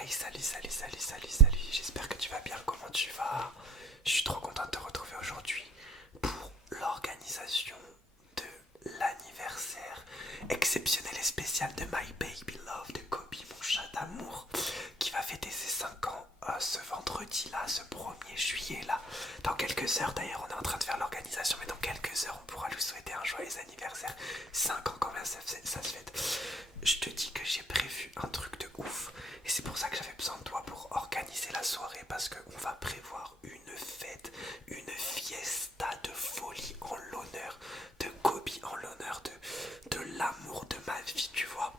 Hey, salut, j'espère que tu vas bien, comment tu vas? Je suis trop content de te retrouver aujourd'hui pour l'organisation de l'anniversaire exceptionnel et spécial de My Baby Love, de Kobe, mon chat d'amour, qui va fêter ses 5 ans ce vendredi-là, ce 1er juillet là. Dans quelques heures d'ailleurs, on est en train de faire l'organisation, mais dans quelques heures, on pourra lui souhaiter un joyeux anniversaire. 5 ans, quand même, ça se fête. Je te dis que j'ai prévu un truc de ouf. Et c'est pour ça que j'avais besoin de toi pour organiser la soirée. Parce qu'on va prévoir une fête, une fiesta de folie en l'honneur de Kobe, en l'honneur de l'amour de ma vie, tu vois.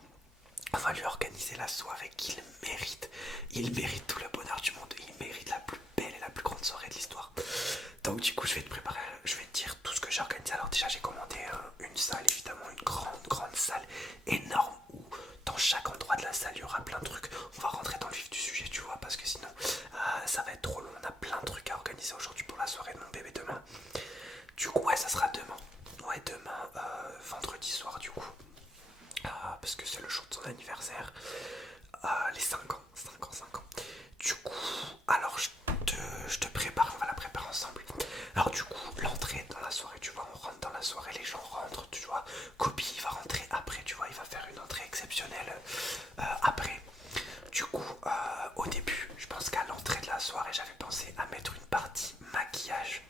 On va lui organiser la soirée qu'il mérite. Il mérite tout le bonheur du monde. Il mérite la plus belle et la plus grande soirée de l'histoire. Donc du coup je vais te préparer, je vais te dire tout ce que j'ai organisé. Alors déjà j'ai commandé une salle, évidemment une grande salle énorme où dans chaque endroit de la salle il y aura plein de trucs. On va rentrer dans le vif du sujet, tu vois, parce que sinon ça va être trop long. On a plein de trucs à organiser aujourd'hui pour la soirée de mon bébé demain. Du coup ouais, ça sera demain. Ouais, demain, vendredi soir du coup. Parce que c'est le jour de son anniversaire. Les 5 ans, 5 ans, 5 ans. Du coup, alors je te prépare, on va la préparer ensemble. Alors du coup, l'entrée dans la soirée, tu vois, on rentre dans la soirée, les gens rentrent, tu vois. Kobe, il va rentrer après, tu vois, il va faire une entrée exceptionnelle après. Du coup, au début, je pense qu'à l'entrée de la soirée, j'avais pensé à mettre une partie maquillage.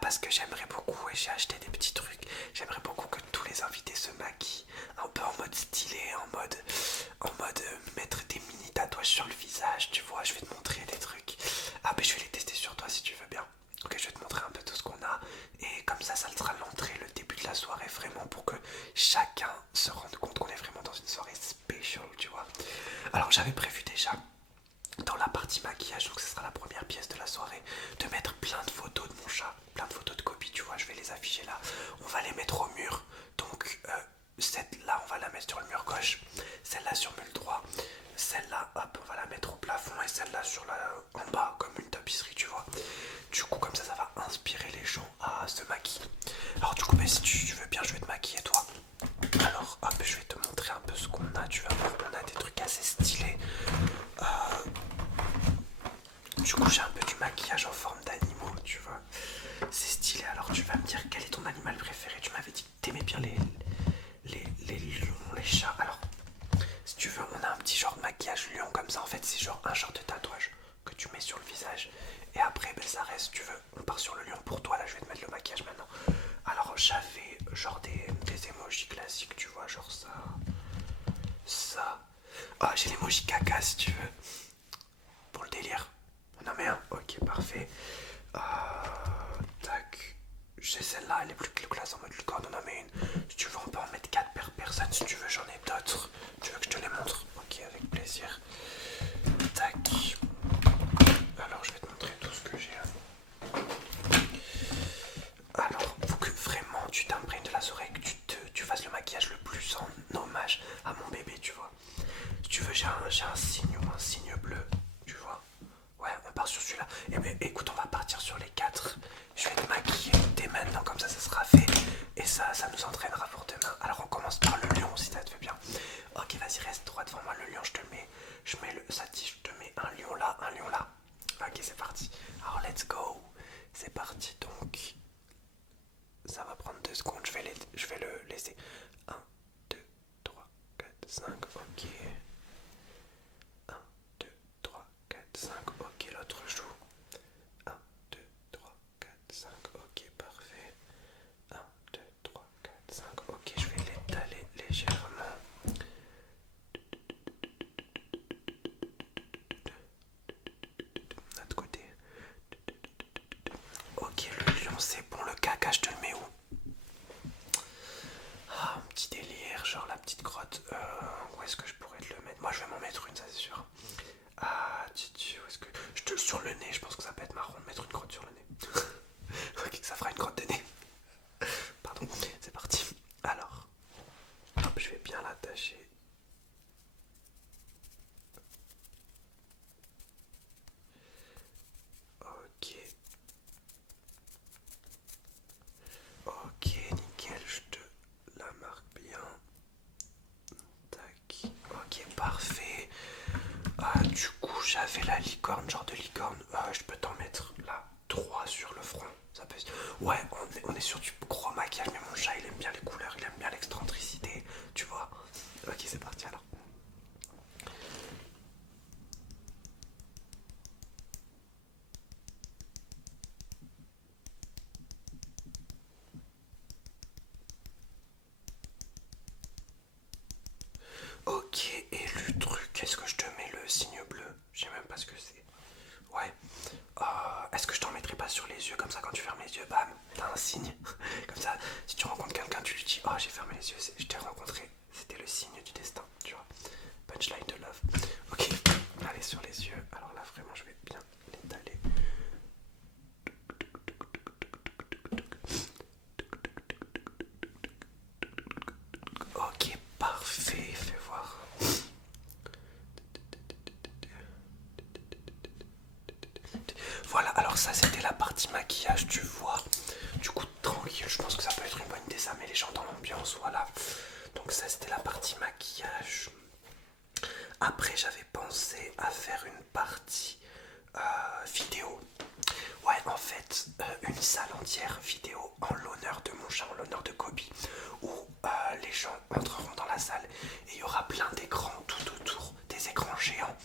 Parce que j'aimerais beaucoup, et j'ai acheté des petits trucs, j'aimerais beaucoup que tous les invités se maquillent un peu en mode stylé, en mode mettre des mini tatouages sur le visage, tu vois. Je vais te montrer des trucs. Mais je vais les tester sur toi si tu veux bien. Ok, je vais te montrer un peu tout ce qu'on a, et comme ça sera l'entrée, le début de la soirée, vraiment pour que chacun se rende compte qu'on est vraiment dans une soirée spéciale, tu vois. Alors j'avais prévu déjà dans la partie maquillage, donc ce sera la première pièce de la soirée, de mettre plein de photos de mon chat, plein de photos de Kobe, tu vois, je vais les afficher là. On va les mettre au mur, donc cette là on va la mettre sur le mur gauche, celle-là sur le mur droit, celle-là hop on va la mettre au plafond, et celle-là sur en bas comme une tapisserie, tu vois. Du coup comme ça va inspirer les gens à se maquiller. Alors du coup si tu veux bien, je vais te maquiller toi. Alors hop, je vais te montrer un peu ce qu'on a, tu vas voir, on a des trucs assez stylés. Du coup j'ai un peu du maquillage en forme d'animaux, tu vois. C'est stylé. Alors tu vas me dire quel est ton animal préféré. Tu m'avais dit que t'aimais bien les lions, les chats. Alors si tu veux, on a un petit genre de maquillage lion comme ça. En fait c'est genre un genre de tatouage que tu mets sur le visage. Et après ben, ça reste, si tu veux, on part sur le lion pour toi. Là je vais te mettre le maquillage maintenant. Alors j'avais genre des emojis classiques, tu vois, genre ça. Ça. Ah, j'ai l'emoji caca si tu veux. Pour le délire. On en met un. Ok, parfait. Euh, tac. J'ai celle-là, elle est plus classe en mode licorne. On en met une. Si tu veux, on peut en mettre 4 per personne. Si tu veux, j'en ai d'autres. Tu veux que je te les montre? Ok, avec plaisir. Tac. Alors, je vais te montrer tout ce que j'ai. Alors, faut que vraiment tu t'imprègnes de la soirée, que tu fasses le maquillage le plus en hommage à mon bébé, tu vois. Si tu veux, j'ai un signe ou un signe bleu, tu vois. Ouais, on part sur celui-là. Et ben écoute, on va partir sur les 4. Je vais te maquiller dès maintenant, comme ça sera fait. Et ça nous entraînera pour demain. Alors on commence par le lion, si ça te fait bien. Ok, vas-y, reste droit devant moi. Le lion, je te le mets. Je mets le. Ça dit, je te mets un lion là, un lion là. Ok, c'est parti. Alors let's go. C'est parti donc. Ça va prendre 2 secondes, je vais le laisser. Un, 2, 3, 4, 5, ok. Un, 2, 3, 4, 5, ok, l'autre joue. Un, 2, 3, 4, 5, ok, parfait. Un, 2, 3, 4, 5, ok, je vais l'étaler légèrement. De l'autre côté. Ok, le lion c'est bon, le caca, je te le mets où? Un petit délire, genre la petite grotte. Où est-ce que je pourrais te le mettre? Moi je vais m'en mettre une, ça c'est sûr. Titi, où est-ce que. Sur le nez, je pense que ça peut être marrant de mettre une grotte sur le nez. Ok, ça fera une grotte de nez. Pardon, c'est parti. Alors, hop, je vais bien l'attacher. Ok. j'avais la licorne, genre de licorne. Je peux t'en mettre là 3 sur le front. Ça peut... Ouais, on est sur du gros maquillage, mais mon chat il aime bien les couleurs, il aime bien l'excentricité, tu vois. Ok, c'est parti alors. Ok, et le truc, est-ce que je te mets le signe bleu? Je sais même pas ce que c'est. Ouais. Est-ce que je t'en mettrai pas sur les yeux, comme ça quand tu fermes les yeux, bam, t'as un signe. Comme ça, si tu rencontres quelqu'un, tu lui dis, oh j'ai fermé les yeux, je t'ai rencontré. C'était le signe du destin, tu vois. Punchline de love. Ok, allez sur les yeux. Alors là vraiment je vais bien l'étaler. Ok, parfait, fais voir. Voilà, alors ça c'était la partie maquillage, tu vois. Du coup, tranquille, je pense que ça peut être une bonne idée, ça met les gens dans l'ambiance, voilà. Donc ça c'était la partie maquillage. Après j'avais pensé à faire une partie vidéo. Ouais, en fait, une salle entière vidéo en l'honneur de mon chat, en l'honneur de Kobe, où les gens entreront dans la salle et il y aura plein d'écrans tout autour, des écrans géants,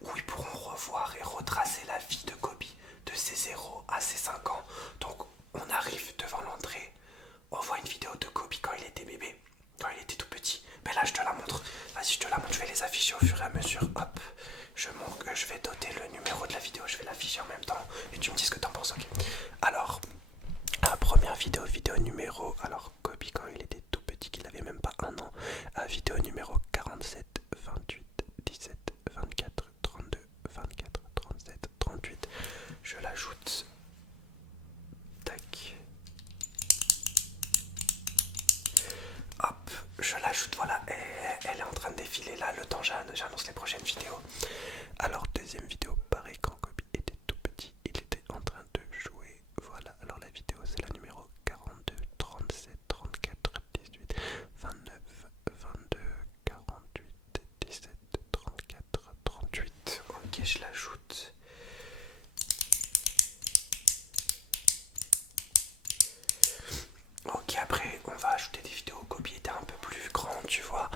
où ils pourront revoir et retracer la vie de Kobe, de ses 0 à ses 5 ans. Donc, on arrive devant l'entrée, on voit une vidéo de Kobe quand il était bébé, quand il était tout petit. Mais là, je te la montre. Vas-y, je te la montre, je vais les afficher au fur et à mesure. Hop, je vais noter le numéro de la vidéo, je vais l'afficher en même temps et tu me dis ce que t'en penses, ok? Alors, la première vidéo numéro, alors Kobe quand il était tout petit, qu'il avait même pas un an, vidéo numéro 47, 28, 17, 24, 32, 24, 37, 38, je l'ajoute, tac, hop, je l'ajoute, voilà, et elle est en train de défiler là, le temps j'annonce les prochaines vidéos. Alors deuxième vidéo, pareil, quand Kobe était tout petit, il était en train de jouer. Voilà, alors la vidéo c'est la numéro 42, 37, 34, 18, 29, 22, 48, 17, 34, 38. Ok, je l'ajoute. Ok, après on va ajouter des vidéos où Kobe était un peu plus grand, tu vois.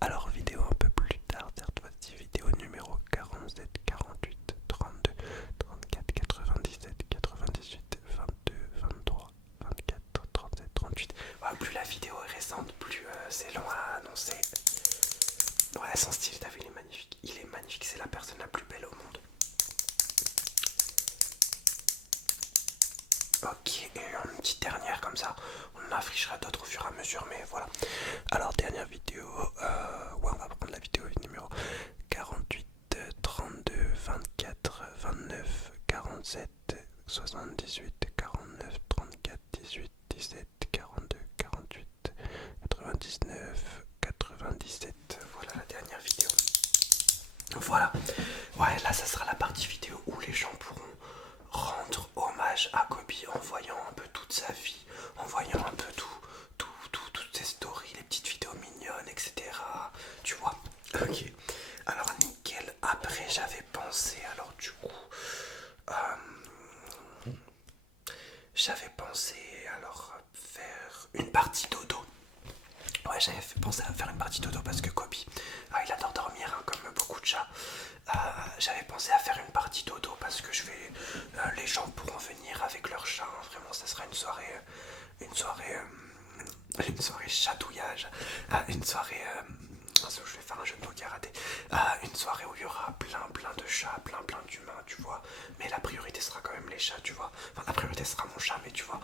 Alors vidéo un peu plus tard, cette fois-ci, vidéo numéro 47, 48, 32, 34, 97, 98, 22, 23, 24, 37, 38. Ouais, plus la vidéo est récente, plus c'est long à annoncer. Ouais, son style, t'as vu, il est magnifique. Il est magnifique, c'est la personne la plus belle au monde. Ok, et une petite dernière comme ça, on en affichera d'autres au fur et à mesure, mais voilà. Alors dernière vidéo, ouais on va prendre la vidéo numéro 48, 32, 24, 29, 47, 78, 49, 34, 18, 17, 42, 48, 99, 97, voilà la dernière vidéo. Voilà, ouais là ça sera la partie vidéo où les gens pourront rendre hommage à Kobe en voyant un peu toute sa vie, en voyant un peu toutes ses stories, les petites vidéos mignonnes, etc. Tu vois. Ok. Alors nickel. Après j'avais pensé, alors du coup, j'avais pensé alors faire une partie dodo. Ouais, j'avais pensé à faire une partie dodo parce que Kobe, il adore dormir hein, comme beaucoup de chats. J'avais pensé à faire une partie dodo parce que les gens pourront venir avec leur chat. Hein, vraiment, ça sera une soirée chatouillage, une soirée. Je vais faire un jeu de mots qui a raté. Une soirée où il y aura plein de chats, plein d'humains, tu vois. Mais la priorité sera quand même les chats, tu vois. Enfin, la priorité sera mon chat, mais tu vois,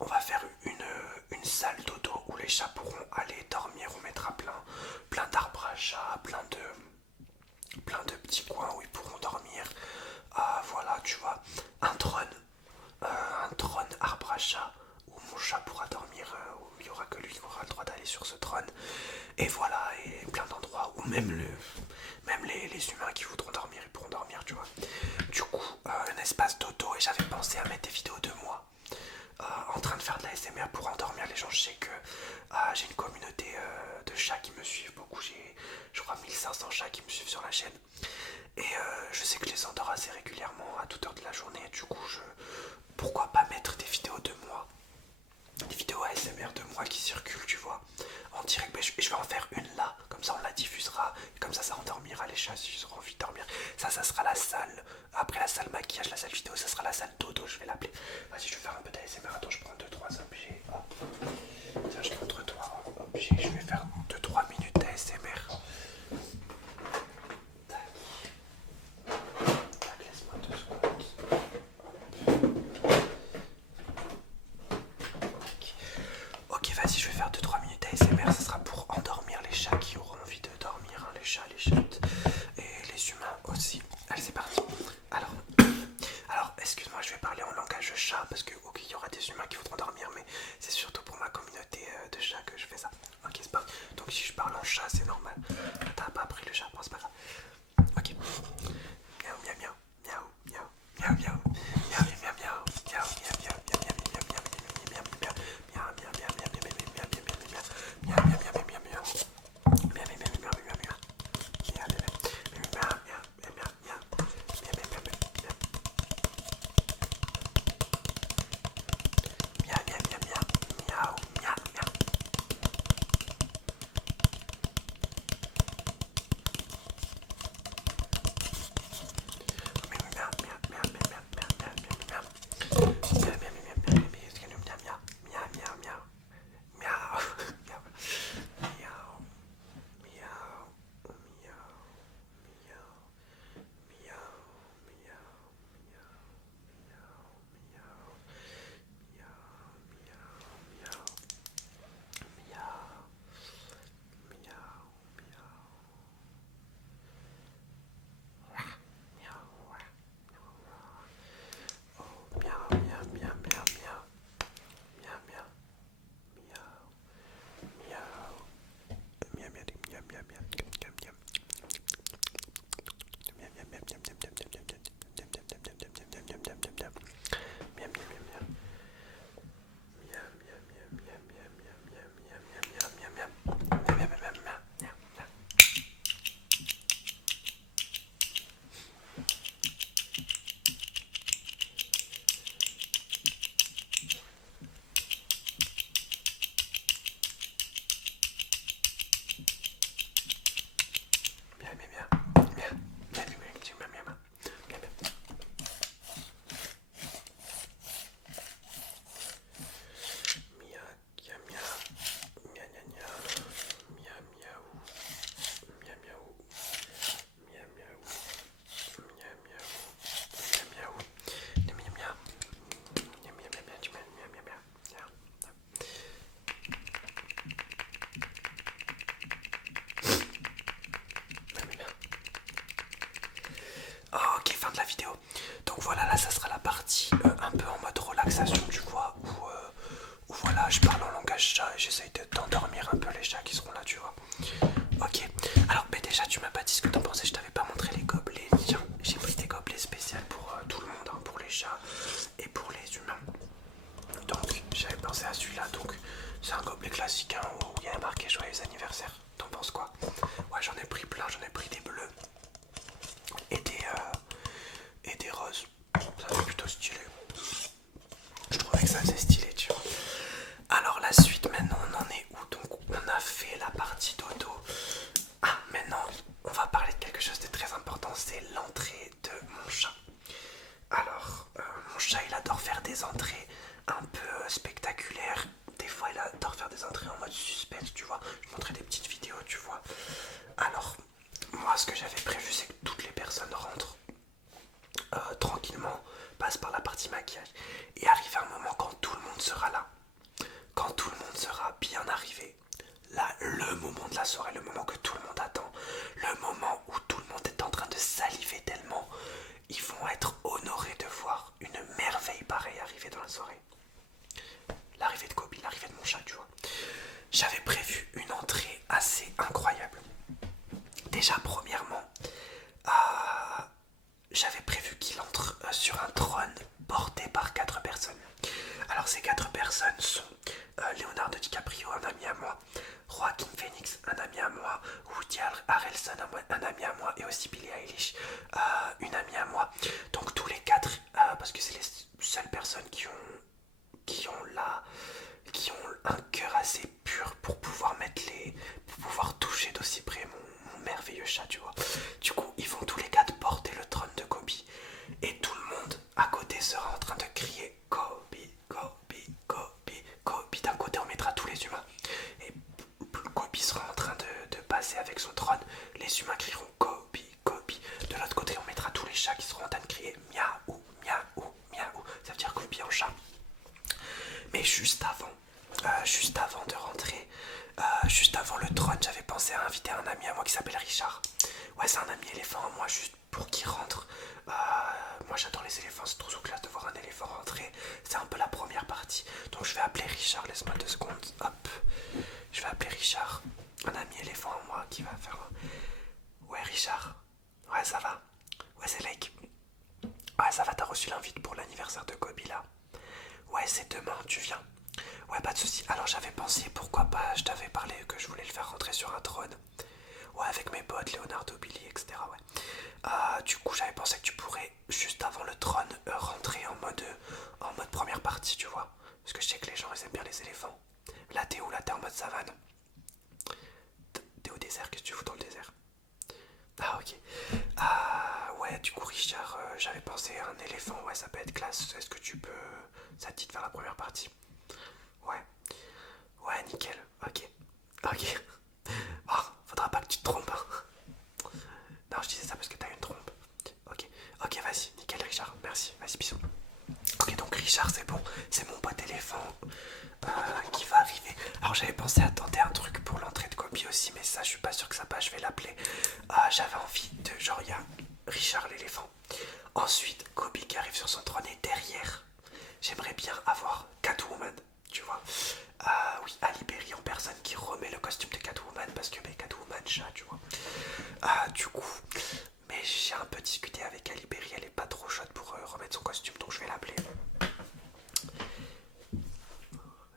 on va faire une salle dodo où les chats pourront aller dormir. On mettra plein d'arbres à chats, plein de petits coins où ils pourront dormir. Voilà, tu vois, un trône arbre à chat où mon chat pourra dormir, où il n'y aura que lui qui aura le droit d'aller sur ce trône. Et voilà, et plein d'endroits où même les humains qui voudront dormir, ils pourront dormir, tu vois. Du coup, un espace dodo, et j'avais pensé à mettre des vidéos de moi en train de faire de la SMR pour endormir les gens. Je sais que j'ai une communauté de chats qui me suivent beaucoup. J'ai, je crois, 1500 chats qui me suivent sur la chaîne. Et je sais que je les endors assez régulièrement à toute heure de la journée. Du coup, pourquoi pas mettre des vidéos de moi, des vidéos ASMR de moi qui circulent, tu vois, en direct. Mais je vais en faire une là, comme ça on la diffusera, et comme ça endormira les chats si ils auront envie de dormir. Ça sera la salle, après la salle maquillage, la salle vidéo, ça sera la salle dodo, je vais l'appeler. Vas-y, je vais faire un peu d'ASMR. Attends, je prends 2-3 objets. Hop. Tiens, je suis contre toi, objet, je vais faire 2-3 minutes d'ASMR. Tac, laisse-moi 2 secondes. Ok, vas-y, je vais faire 2-3 minutes d'ASMR. Ça sera pour endormir les chats qui auront envie de dormir, hein, les chats, les chattes et les humains aussi. Allez, c'est parti. Alors, excuse-moi, je vais parler en langage de chat parce que, ok, il y aura des humains qui voudront dormir, mais c'est surtout pour ma communauté de chats que je fais ça. Ok, c'est parti. Donc, si je parle en chat, c'est normal. T'as pas appris le chat, bon, c'est pas grave. Ok. Miaou, miaou, miaou, miaou, miaou, miaou, miaou, miaou, miaou, miaou, miaou, miaou, Ok, fin de la vidéo. Donc voilà, là ça sera la partie un peu en mode relaxation, tu vois, où voilà, je parle en langage chat et j'essaye d'endormir un peu les chats qui seront là, tu vois. Ok, alors mais déjà tu m'as pas dit ce que t'en pensais, je t'avais pas montré les gobelets. Tiens, j'ai pris des gobelets spéciaux pour tout le monde, hein, pour les chats et pour les humains. Donc j'avais pensé à celui-là, donc c'est un gobelet classique hein, où il y a marqué joyeux anniversaire. T'en penses quoi? Ouais, j'en ai pris plein, j'en ai pris des bleus et des roses. Ça fait plutôt stylé. Je trouvais que ça faisait stylé, tu vois. Alors la suite maintenant, on en est où? Donc on a fait la partie dodo. Ah, maintenant on va parler de quelque chose de très important, c'est l'entrée de mon chat. Alors mon chat il adore faire des entrées un peu spectaculaires. Des fois il adore faire des entrées en mode suspense, tu vois. Je montrais des petites vidéos, tu vois. Alors moi ce que j'avais prévu c'est que toutes les personnes rentrent tranquillement, passent par la partie maquillage et arrive un moment quand tout le monde sera là, quand tout le monde sera bien arrivé, là le moment de la soirée, le moment que tout le monde attend, le moment où tout le monde est en train de saliver tellement ils vont être honorés de voir une merveille pareille arriver dans la soirée. L'arrivée de Kobe, l'arrivée de mon chat, tu vois. J'avais prévu une entrée assez incroyable. Déjà premièrement, j'avais prévu qu'il entre sur un trône porté par 4 personnes. Alors ces 4 personnes sont Leonardo DiCaprio, un ami à moi, Joaquin Phoenix, un ami à moi, Woody Harrelson, un ami à moi, et aussi Billie Eilish, une amie à moi. Donc tous les quatre, parce que c'est les seules personnes qui ont la, qui ont un cœur assez pur pour pouvoir pour pouvoir toucher d'aussi près mon merveilleux chat, tu vois. Du coup, ils vont tous les quatre porter le trône de Kobe, et tout le monde à côté sera en train de crier Kobe, Kobe, Kobe, Kobe. D'un côté, on mettra tous les humains, et Kobe sera en train de passer avec son trône. Les humains crieront Kobe, Kobe. De l'autre côté, on mettra tous les chats qui seront en train de crier miaou, miaou, miaou. Ça veut dire Kobe en chat. Mais juste avant de rentrer, juste avant le trône, j'avais pensé à inviter un ami à moi qui s'appelle Richard. Ouais, c'est un ami éléphant à moi, juste pour qu'il rentre. Moi j'adore les éléphants, c'est trop sous classe de voir un éléphant rentrer. C'est un peu la première partie. Donc je vais appeler Richard, laisse-moi 2 secondes. Hop, je vais appeler Richard, un ami éléphant à moi qui va faire. Ouais, Richard. Ouais, ça va. Ouais, c'est Lake. Ouais, ça va, t'as reçu l'invite pour l'anniversaire de Kobe là. Ouais, c'est demain, tu viens. Ouais, pas de soucis. Alors j'avais pensé, pourquoi pas, je t'avais parlé que je voulais le faire rentrer sur un trône. Ouais, avec mes potes, Leonardo, Billy, etc. Ouais. Du coup, j'avais pensé que tu pourrais, juste avant le trône, rentrer en mode première partie, tu vois. Parce que je sais que les gens, ils aiment bien les éléphants. Là, t'es où? Là, t'es en mode savane. T'es au désert, qu'est-ce que tu fous dans le désert? Ah, ok. Ouais, du coup, Richard, j'avais pensé à un éléphant, ouais, ça peut être classe. Est-ce que tu peux. Ça te dit de faire la première partie? Ouais. Ouais, nickel. Ok. Ok. Oh, faudra pas que tu te trompes. Hein. Non, je disais ça parce que t'as une trompe. Ok. Ok, vas-y, nickel, Richard. Merci. Vas-y, bisous. Ok, donc Richard, c'est bon. C'est mon pote éléphant qui va arriver. Alors, j'avais pensé à tenter un truc pour l'entrée de Kobe aussi, mais ça, je suis pas sûr que ça passe. Je vais l'appeler. J'avais envie de. Genre, il y a Richard l'éléphant. Ensuite, Kobe qui arrive sur son trône et derrière, j'aimerais bien avoir Catwoman, tu vois. Oui, Ali Berry en personne qui remet le costume de Catwoman parce que Catwoman chat, tu vois. Du coup, mais j'ai un peu discuté avec Ali Berry, elle est pas trop chaude pour remettre son costume, donc je vais l'appeler.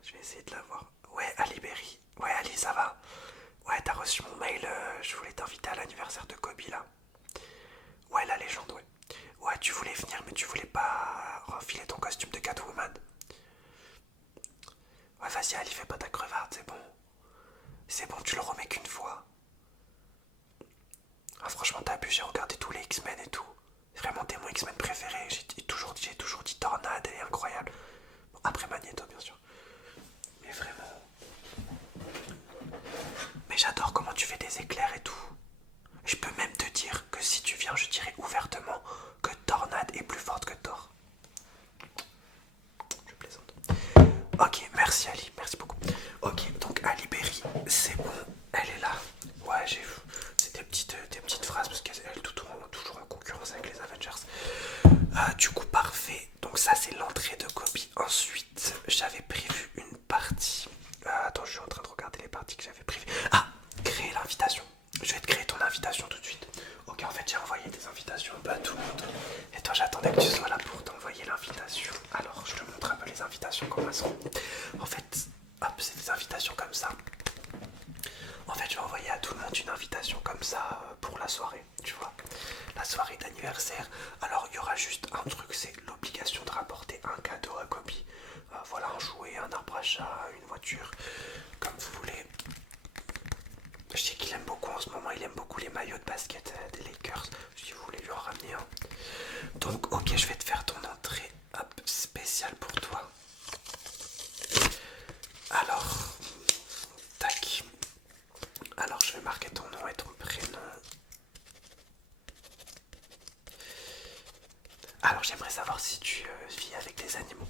Je vais essayer de la voir. Ouais, Ali Berry. Ouais, Ali, ça va. Ouais, t'as reçu mon mail, je voulais t'inviter à l'anniversaire de Kobe là. Ouais, la légende, ouais. Ouais, tu voulais venir, mais tu voulais pas refiler ton costume de Catwoman. Ouais, vas-y, Ali, fais pas ta crevarde, c'est bon. C'est bon, tu le remets qu'une fois. Ah, franchement, t'as pu, j'ai regardé tous les X-Men et tout. Vraiment, t'es mon X-Men préféré. J'ai toujours dit Tornade, elle est incroyable. Bon, après Magneto, bien sûr. Mais vraiment. Mais j'adore comment tu fais des éclairs et tout. Je peux même te dire que si tu viens, je dirais ouvertement que Tornade est plus forte que Thor. Je plaisante. Ok, merci Ali, merci beaucoup. Ok, donc Ali Berry, c'est bon, elle est là. Ouais, j'ai vu. C'est des petites phrases parce qu'elle est toujours en concurrence avec les Avengers. Du coup, parfait. Donc ça, c'est l'entrée de Kobe. Ensuite, j'avais prévu une partie. Attends, je suis en train de regarder les parties que j'avais prévues. Ah, créer l'invitation. Je vais te créer ton invitation tout de suite. Ok, en fait, j'ai envoyé des invitations un peu à tout le monde. Et toi, j'attendais que tu sois là pour t'envoyer l'invitation. Alors, je te montre un peu les invitations, comment elles sont. En fait, hop, c'est des invitations comme ça. En fait, je vais envoyer à tout le monde une invitation comme ça pour la soirée, tu vois. La soirée d'anniversaire. Alors, il y aura juste un truc, c'est l'obligation de rapporter un cadeau à Kobe. Voilà, un jouet, un arbre à chat, une voiture, comme vous voulez. Je sais qu'il aime beaucoup en ce moment, il aime beaucoup les maillots de basket des Lakers. Si vous voulez lui en ramener un. Donc, ok, je vais te faire ton entrée spéciale pour toi. Alors, tac. Alors, je vais marquer ton nom et ton prénom. Alors, j'aimerais savoir si tu vis avec des animaux.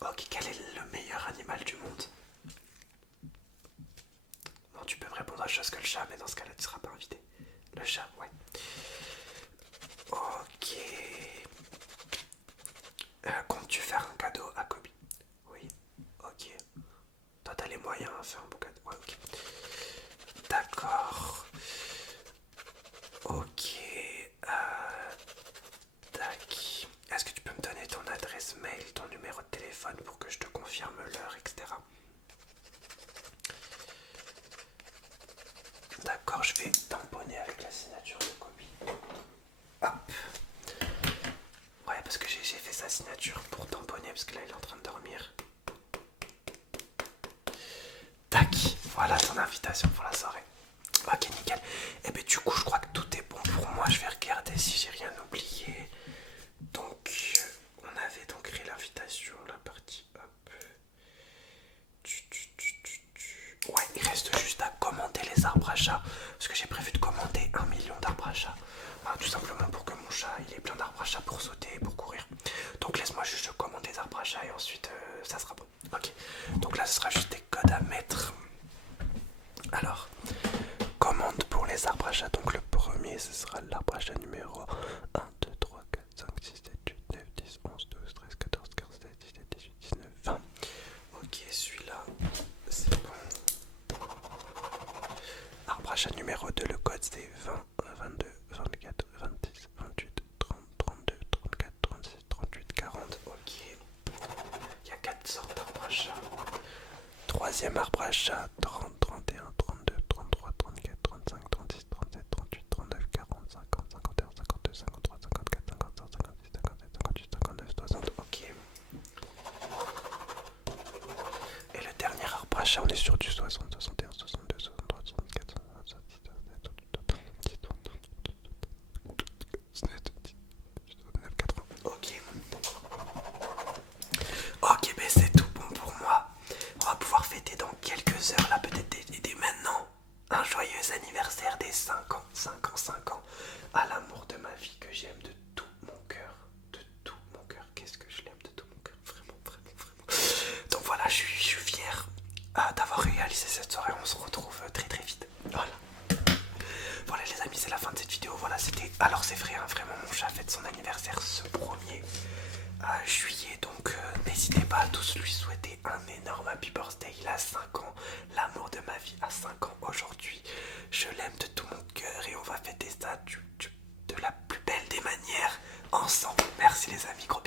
Ok, quel est le meilleur animal du monde? Non, tu peux me répondre à autre chose que le chat, mais dans ce cas-là, tu seras pas invité. Le chat, ouais. Ok. Comptes-tu faire un cadeau à Kobe? Oui. Ok. Toi, t'as les moyens à faire un beau cadeau. Ouais, ok. D'accord. Ok. Tac. Est-ce que tu peux me donner ton adresse mail, ton numéro de téléphone pour que je te confirme chat. Parce que j'ai prévu de commander 1 million d'arbres à chat. Voilà, tout simplement pour que mon chat il ait plein d'arbres à chat pour sauter et pour courir. Donc laisse-moi juste je commande des arbres à chat et ensuite ça sera bon. Ok. Donc là ce sera juste des codes à mettre. Alors, commande pour les arbres à chat. Donc le premier ce sera l'arbre à chat numéro 1, 2, 3, 4, 5, 6, 7, 8, 9, 10, 11, 12, 13, 14, 15, 16, 17, 18, 19, 20. Ok, celui-là, c'est bon. Arbre à chat numéro 2, le code c'est 20, 22, 24, 26, 28, 30, 32, 34, 36, 38, 40. Ok. Il y a 4 sortes d'arbres à chat. Troisième arbre à chat, 30, 31, 32, 33, 34, 35, 36, 37, 38, 39, 40, 50, 51, 52, 53, 54, 55, 56, 57, 58, 59, 60. Ok. Et le dernier arbre à chat, on est sur du 60, 61, 62, 63, 64, 65, 66, 67, 69, 80. Ok. Ok, ben c'est tout bon pour moi. On va pouvoir fêter dans quelques heures, là, peut-être dès maintenant, un joyeux anniversaire des 5 ans, 5 ans, 5 ans, à l'amour de ma vie que j'aime de tout mon cœur. De tout mon cœur. Qu'est-ce que je l'aime de tout mon cœur. Vraiment, vraiment, vraiment. Donc voilà, je suis fier d'avoir réalisé cette soirée. On se retrouve très très vite. Voilà. Voilà les amis, c'est la fin de cette vidéo. Voilà, c'était... Alors c'est vrai, hein, vraiment, mon chat fête son anniversaire ce 1er juillet. Donc n'hésitez pas à tous lui souhaiter un énorme happy birthday. Il a 5 ans. L'amour de ma vie a 5 ans aujourd'hui. Je l'aime de tout mon cœur et on va fêter ça de la plus belle des manières ensemble. Merci les amis, gros